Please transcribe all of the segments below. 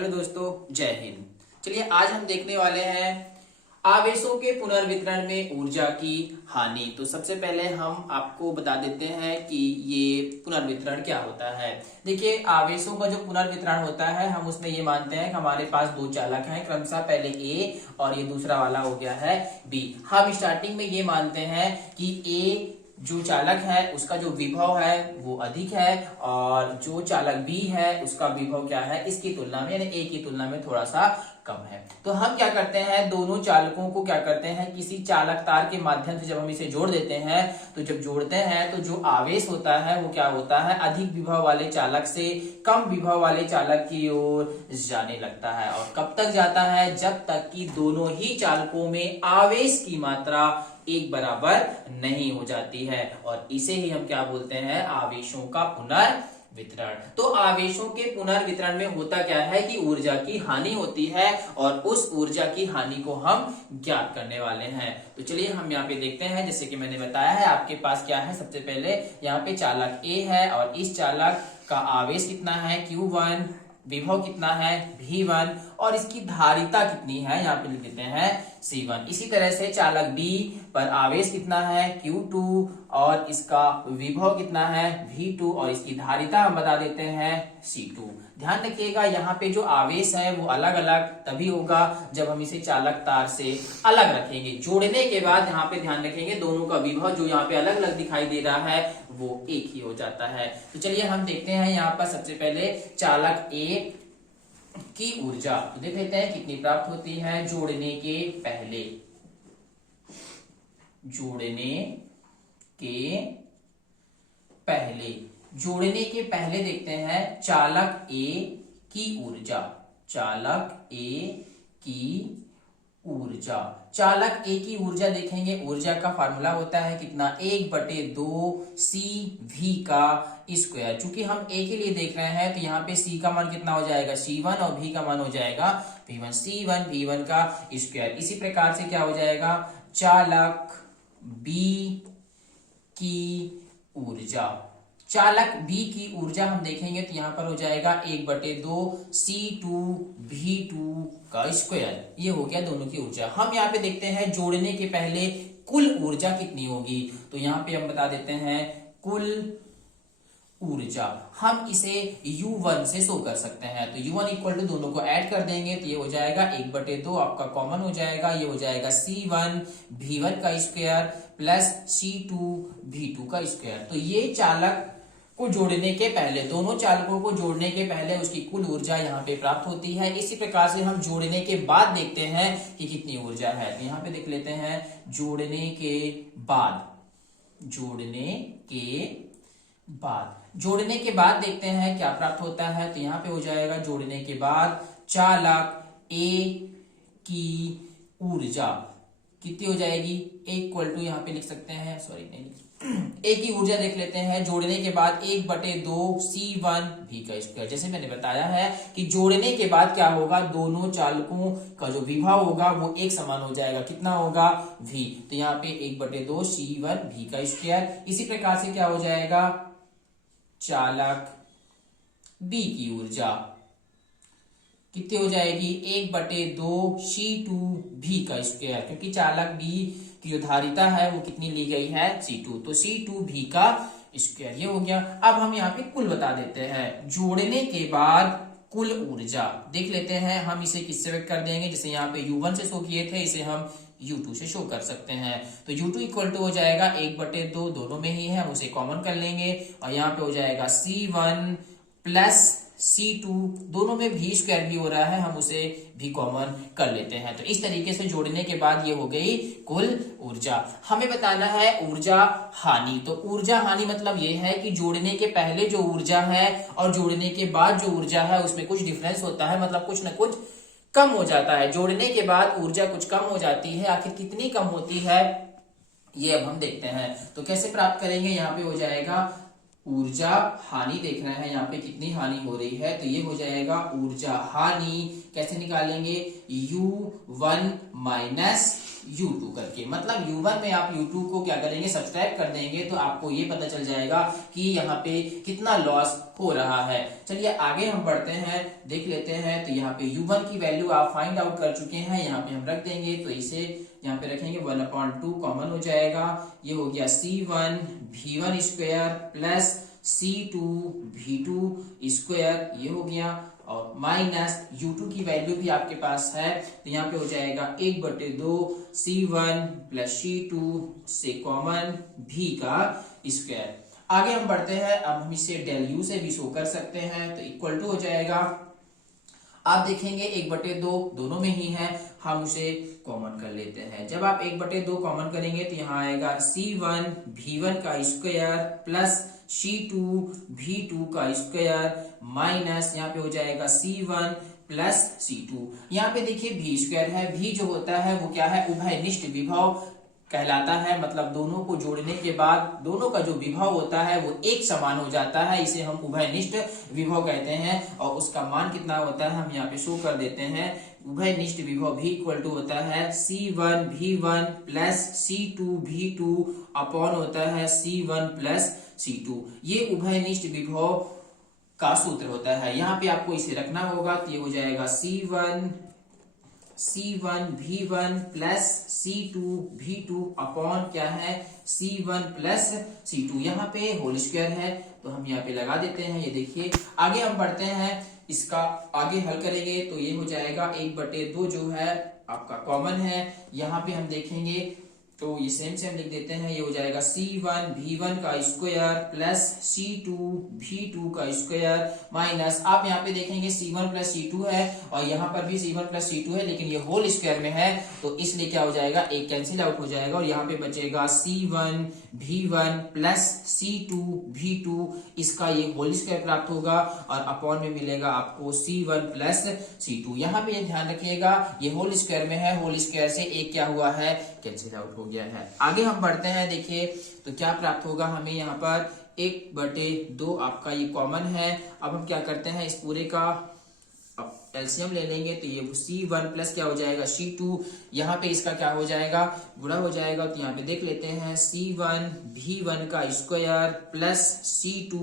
Hello दोस्तों, जय हिंद। चलिए आज हम देखने वाले हैं आवेशों के पुनर्वितरण में ऊर्जा की हानि। तो सबसे पहले हम आपको बता देते हैं कि ये पुनर्वितरण क्या होता है। देखिए, आवेशों का जो पुनर्वितरण होता है, हम उसमें ये मानते हैं कि हमारे पास दो चालक हैं, क्रमशः पहले ए और ये दूसरा वाला हो गया है बी। हम स्टार्टिंग में ये मानते हैं कि ए जो चालक है उसका जो विभव है वो अधिक है और जो चालक बी है उसका विभव क्या है, इसकी तुलना में यानी ए की तुलना में थोड़ा सा कम है। तो हम क्या करते हैं, दोनों चालकों को क्या करते हैं, किसी चालक तार के माध्यम से जब हम इसे जोड़ देते हैं तो जब जोड़ते हैं तो जो आवेश होता है वो क्या होता है, अधिक विभव वाले चालक से कम विभव वाले चालक की ओर जाने लगता है। और कब तक जाता है, जब तक कि दोनों ही चालकों में आवेश की मात्रा एक बराबर नहीं हो जाती है। और इसे ही हम क्या बोलते हैं, आवेशों का पुनर्वितरण। तो आवेशों के पुनर्वितरण में होता क्या है कि ऊर्जा की हानि होती है और उस ऊर्जा की हानि को हम ज्ञात करने वाले हैं। तो चलिए हम यहाँ पे देखते हैं। जैसे कि मैंने बताया है, आपके पास क्या है, सबसे पहले यहाँ पे चालक ए है और इस चालक का आवेश कितना है Q1, विभव कितना है V1 और इसकी धारिता कितनी है, यहाँ पे लिख देते हैं C1। इसी तरह से चालक B पर आवेश कितना है Q2 और इसका विभव कितना है V2 और इसकी धारिता हम बता देते हैं C2। ध्यान रखिएगा, यहाँ पे जो आवेश है वो अलग अलग तभी होगा जब हम इसे चालक तार से अलग रखेंगे। जोड़ने के बाद यहाँ पे ध्यान रखेंगे दोनों का विभव जो यहाँ पे अलग अलग दिखाई दे रहा है वो एक ही हो जाता है। तो चलिए हम देखते हैं यहाँ पर सबसे पहले चालक ए की ऊर्जा। तो देख लेते हैं कितनी प्राप्त होती है जोड़ने के पहले। जोड़ने के पहले देखते हैं चालक ए की ऊर्जा। चालक ए की ऊर्जा देखेंगे, ऊर्जा का फार्मूला होता है कितना, 1/2 CV का स्क्वायर। चूंकि हम ए के लिए देख रहे हैं तो यहाँ पे सी का मान कितना हो जाएगा C1 और V का मान हो जाएगा V1। C1 V1 का स्क्वायर। इसी प्रकार से क्या हो जाएगा, चालक बी की ऊर्जा हम देखेंगे तो यहाँ पर हो जाएगा 1/2 C2 V2 का स्क्वायर। ये हो गया दोनों की ऊर्जा। हम यहाँ पे देखते हैं जोड़ने के पहले कुल ऊर्जा कितनी होगी। तो यहाँ पे हम बता देते हैं कुल ऊर्जा, हम इसे U1 से शो कर सकते हैं। तो U1 इक्वल टू दोनों को ऐड कर देंगे तो ये हो जाएगा 1/2 आपका कॉमन हो जाएगा, ये हो जाएगा C1 V1 का स्क्वायर प्लस C2 V2 का स्क्वायर। तो ये चालक को जोड़ने के पहले, दोनों चालकों को जोड़ने के पहले उसकी कुल ऊर्जा यहाँ पे प्राप्त होती है। इसी प्रकार से हम जोड़ने के बाद देखते हैं कि कितनी ऊर्जा है। तो यहाँ पे देख लेते हैं जोड़ने के बाद देखते हैं क्या प्राप्त होता है। तो यहाँ पे हो जाएगा जोड़ने के बाद चालक ए की ऊर्जा कितनी हो जाएगी, इक्वल टू यहाँ पे लिख सकते हैं, सॉरी नहीं, ए की ऊर्जा देख लेते हैं जोड़ने के बाद 1/2 C1 V का स्क्वायर। जैसे मैंने बताया है कि जोड़ने के बाद क्या होगा, दोनों चालकों का जो विभव होगा वो एक समान हो जाएगा, कितना होगा V। तो यहाँ पे 1/2 C1 V का स्क्वायर। इसी प्रकार से क्या हो जाएगा, चालक बी की ऊर्जा कितनी हो जाएगी, 1/2 C2 V का स्क्वायर, क्योंकि चालक बी की जो धारिता है वो कितनी ली गई है C2, तो C2 V का स्क्वायर। ये हो गया। अब हम यहाँ पे कुल बता देते हैं। जोड़ने के बाद कुल ऊर्जा देख लेते हैं, हम इसे किससे व्यक्त कर देंगे, जैसे यहाँ पे U1 से शो किए थे इसे हम U2 से शो कर सकते हैं। तो U2 इक्वल टू हो जाएगा 1/2, दोनों में ही है, हम उसे कॉमन कर लेंगे और यहाँ पे हो जाएगा C1 प्लस C2, दोनों में V स्क्वायर भी हो रहा है, हम उसे भी कॉमन कर लेते हैं। तो इस तरीके से जोड़ने के बाद ये हो गई कुल ऊर्जा। हमें बताना है ऊर्जा हानि। तो ऊर्जा हानि मतलब ये है कि जोड़ने के पहले जो ऊर्जा है और जोड़ने के बाद जो ऊर्जा है उसमें कुछ डिफरेंस होता है, मतलब कुछ न कुछ कम हो जाता है। जोड़ने के बाद ऊर्जा कुछ कम हो जाती है, आखिर कितनी कम होती है ये अब हम देखते हैं। तो कैसे प्राप्त करेंगे, यहाँ पे हो जाएगा ऊर्जा हानि, देख रहे हैं यहाँ पे कितनी हानि हो रही है। तो ये हो जाएगा ऊर्जा हानि, कैसे निकालेंगे, U1 माइनस U2 करके, मतलब U1 में आप U2 को क्या करेंगे, सब्सट्रैक्ट कर देंगे तो आपको ये पता चल जाएगा कि यहाँ पे कितना लॉस हो रहा है। चलिए आगे हम बढ़ते हैं, देख लेते हैं। तो यहाँ पे U1 की वैल्यू आप फाइंड आउट कर चुके हैं, यहाँ पे हम रख देंगे। तो इसे यहाँ पे रखेंगे 1/2 कॉमन हो जाएगा, ये हो गया C1 V1 square plus C2 V2 square, ये हो गया, और माइनस U2 की वैल्यू भी आपके पास है तो यहाँ पे हो जाएगा 1/2 C1 प्लस C2 से कॉमन V का स्क्वायर। आगे हम बढ़ते हैं, अब हम इसे डेल U से भी शो कर सकते हैं, तो इक्वल टू हो जाएगा, आप देखेंगे 1/2 दोनों में ही है, हम उसे कॉमन कर लेते हैं। जब आप 1/2 कॉमन करेंगे तो यहाँ आएगा C1 V1 का स्क्वायर प्लस C2 V2 का स्क्वायर माइनस यहाँ पे हो जाएगा C1 प्लस C2। यहाँ पे देखिए V स्क्वायर है, V जो होता है वो क्या है, उभयनिष्ठ विभव कहलाता है, मतलब दोनों को जोड़ने के बाद दोनों का जो विभव होता है वो एक समान हो जाता है, इसे हम उभयनिष्ठ विभव कहते हैं। और उसका मान कितना होता है हम यहाँ पे शो कर देते हैं, उभयनिष्ठ विभव भी इक्वल टू होता है C1 V1 plus C2 V2 upon होता है C1 प्लस C2। ये उभयनिष्ठ विभव का सूत्र होता है। यहाँ पे आपको इसे रखना होगा, तो ये हो जाएगा C1 V1 plus C2 V2 upon क्या है C1 प्लस C2। यहाँ पे होल स्क्वायर है तो हम यहाँ पे लगा देते हैं। ये देखिए आगे हम बढ़ते हैं, इसका आगे हल करेंगे तो ये हो जाएगा 1/2 जो है आपका कॉमन है, यहाँ पे हम देखेंगे तो ये सेम लिख देते हैं, ये हो जाएगा C1 V1 का स्क्वायर प्लस C2 V2 का स्क्वायर माइनस, आप यहाँ पे देखेंगे C1 प्लस C2 है और यहाँ पर भी C1 प्लस C2 है, लेकिन ये होल स्क्वायर में है तो इसलिए क्या हो जाएगा, एक कैंसिल आउट हो जाएगा और यहाँ पे बचेगा C1 V1 plus C2 V2, इसका ये होल स्क्वायर प्राप्त होगा और अपॉन में मिलेगा आपको C1 प्लस C2। यहाँ पे ये ध्यान रखिएगा ये होल स्क्वायर में है, होल स्क्वायर से एक क्या हुआ है, कैंसिल आउट हो गया है। आगे हम बढ़ते हैं, देखिए तो क्या प्राप्त होगा हमें, यहाँ पर 1/2 आपका ये कॉमन है। अब हम क्या करते हैं, इस पूरे का एलसीएम ले लेंगे तो ये C1 प्लस क्या हो जाएगा C2, यहाँ पे इसका क्या हो जाएगा, गुणा हो जाएगा। तो यहाँ पे देख लेते हैं C1 V1 का स्क्वायर प्लस C2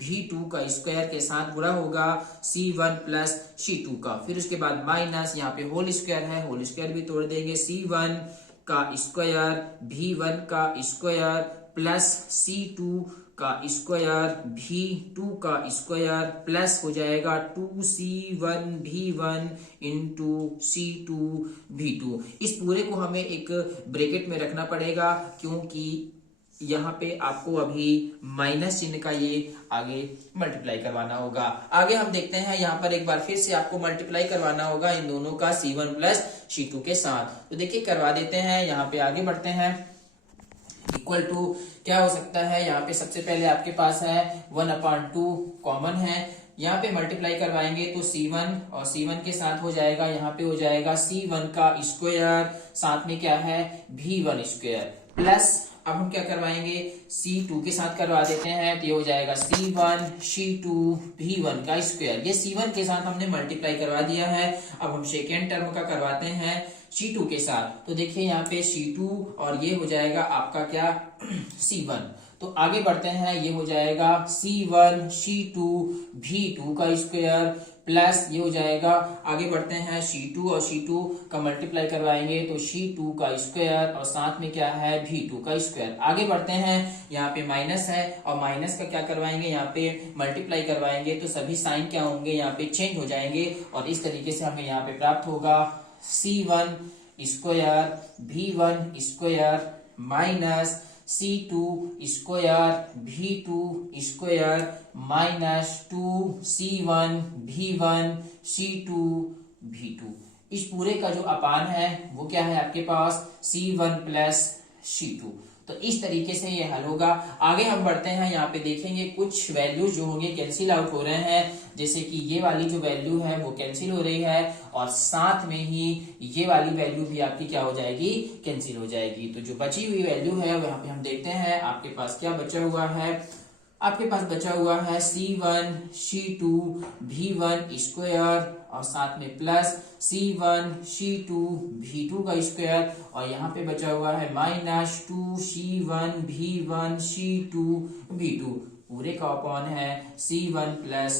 V2 का स्क्वायर के साथ गुणा होगा C1 प्लस C2 का, फिर उसके बाद माइनस, यहाँ पे होल स्क्वायर है, होल स्क्वायर भी तोड़ देंगे, C1 का स्क्वायर V1 का स्क्वायर प्लस C2 का स्क्वायर V2 का स्क्वायर प्लस हो जाएगा 2C1 V1 into C2 V2। इस पूरे को हमें एक ब्रैकेट में रखना पड़ेगा क्योंकि यहाँ पे आपको अभी माइनस चिन्ह का ये आगे मल्टीप्लाई करवाना होगा। आगे हम देखते हैं, यहाँ पर एक बार फिर से आपको मल्टीप्लाई करवाना होगा इन दोनों का C1 प्लस C2 के साथ। तो देखिए करवा देते हैं, यहाँ पे आगे बढ़ते हैं। इक्वल टू क्या हो सकता है, यहाँ पे सबसे पहले आपके पास है 1/2 कॉमन है, यहाँ पे मल्टीप्लाई करवाएंगे तो C1 और C1 के साथ हो जाएगा, यहाँ पे हो जाएगा C1 का स्क्वायर साथ में क्या है V1 स्क्वायर प्लस, अब हम क्या करवाएंगे C2 के साथ करवा देते हैं तो ये हो जाएगा C1 C2 V1 का स्क्वायर। ये C1 के साथ हमने मल्टीप्लाई करवा दिया है। अब हम सेकेंड टर्म का करवाते हैं C2 के साथ, तो देखिए यहाँ पे C2 और ये हो जाएगा आपका क्या C1। तो आगे बढ़ते हैं, ये हो जाएगा C1 C2 V2 का स्क्वायर प्लस ये हो जाएगा, आगे बढ़ते हैं C2 और C2 का मल्टीप्लाई करवाएंगे तो C2 का स्क्वायर और साथ में क्या है V2 का स्क्वायर। आगे बढ़ते हैं, यहाँ पे माइनस है और माइनस का क्या करवाएंगे, यहाँ पे मल्टीप्लाई करवाएंगे तो सभी साइन क्या होंगे, यहाँ पे चेंज हो जाएंगे और इस तरीके से हमें यहाँ पे प्राप्त होगा C1 square V1 square minus C2 square V2 square minus 2C1 V1 C2 V2। इस पूरे का जो अपान है वो क्या है आपके पास C1 प्लस C2। तो इस तरीके से ये हल होगा। आगे हम बढ़ते हैं, यहाँ पे देखेंगे कुछ वैल्यूज जो होंगे कैंसिल आउट हो रहे हैं, जैसे कि ये वाली जो वैल्यू है वो कैंसिल हो रही है और साथ में ही ये वाली वैल्यू भी आपकी क्या हो जाएगी, कैंसिल हो जाएगी। तो जो बची हुई वैल्यू है वहां पे हम देखते हैं आपके पास क्या बचा हुआ है, आपके पास बचा हुआ है C1 C2 V1 स्क्वायर और साथ में प्लस C1 C2 V2 का स्क्वायर और यहाँ पे बचा हुआ है -2C1 V1 C2 V2 पूरे का अपॉन है C1 प्लस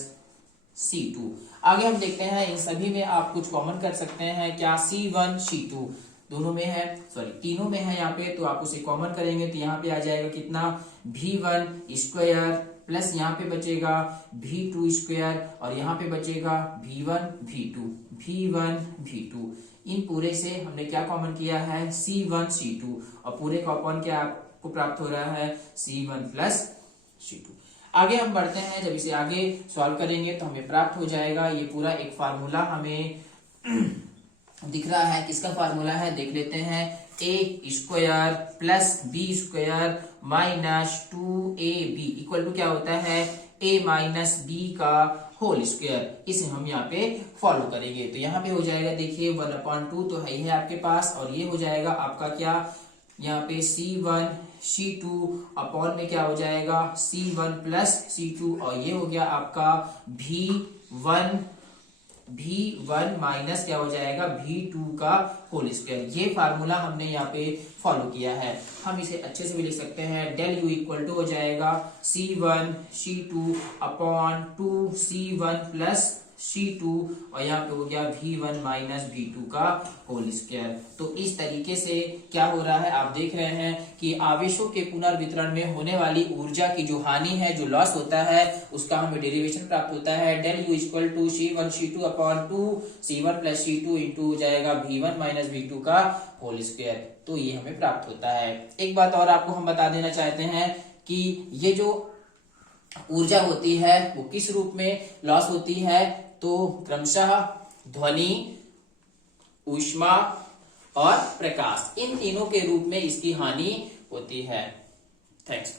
C2। आगे हम देखते हैं इन सभी में आप कुछ कॉमन कर सकते हैं क्या, C1 C2 दोनों में है, सॉरी तीनों में है यहाँ पे, तो आप उसे कॉमन करेंगे तो यहाँ पे आ जाएगा कितना V1 स्क्वायर प्लस यहाँ पे बचेगा V2 स्क्वायर और यहाँ पे बचेगा V1 V2। इन पूरे से हमने क्या कॉमन किया है C1 C2 और पूरे का अपॉन क्या आपको प्राप्त हो रहा है C1 प्लस C2। आगे हम बढ़ते हैं, जब इसे आगे सॉल्व करेंगे तो हमें प्राप्त हो जाएगा ये पूरा एक फार्मूला हमें दिख रहा है। किसका फार्मूला है देख लेते हैं, a square plus b square minus 2ab equal to क्या होता है a माइनस b का होल स्क्वायर। इसे हम यहाँ पे फॉलो करेंगे तो यहाँ पे हो जाएगा देखिए 1/2 तो है ही है आपके पास और ये हो जाएगा आपका क्या यहाँ पे C1 C2 अपॉन में क्या हो जाएगा C1 प्लस C2 और ये हो गया आपका V1 माइनस क्या हो जाएगा V2 का होल स्क्वायर। ये फार्मूला हमने यहाँ पे फॉलो किया है। हम इसे अच्छे से भी लिख सकते हैं, डेल U इक्वल टू हो जाएगा C1 C2 upon 2 C1 plus C2 और यहाँ पे हो गया V1 माइनस V2 का होल स्क्वायर। तो इस तरीके से क्या हो रहा है आप देख रहे हैं कि आवेशों के पुनर्वितरण में होने वाली ऊर्जा की जो हानि है, जो लॉस होता है, उसका हमें डेरिवेशन प्राप्त होता है। Del U equal to C1 C2 upon 2 C1 plus C2 into हो जाएगा V1 माइनस V2 का होल स्क्वायर। तो ये हमें प्राप्त होता है। एक बात और आपको हम बता देना चाहते हैं कि ये जो ऊर्जा होती है वो किस रूप में लॉस होती है, तो क्रमशः ध्वनि, ऊष्मा और प्रकाश इन तीनों के रूप में इसकी हानि होती है। थैंक्स।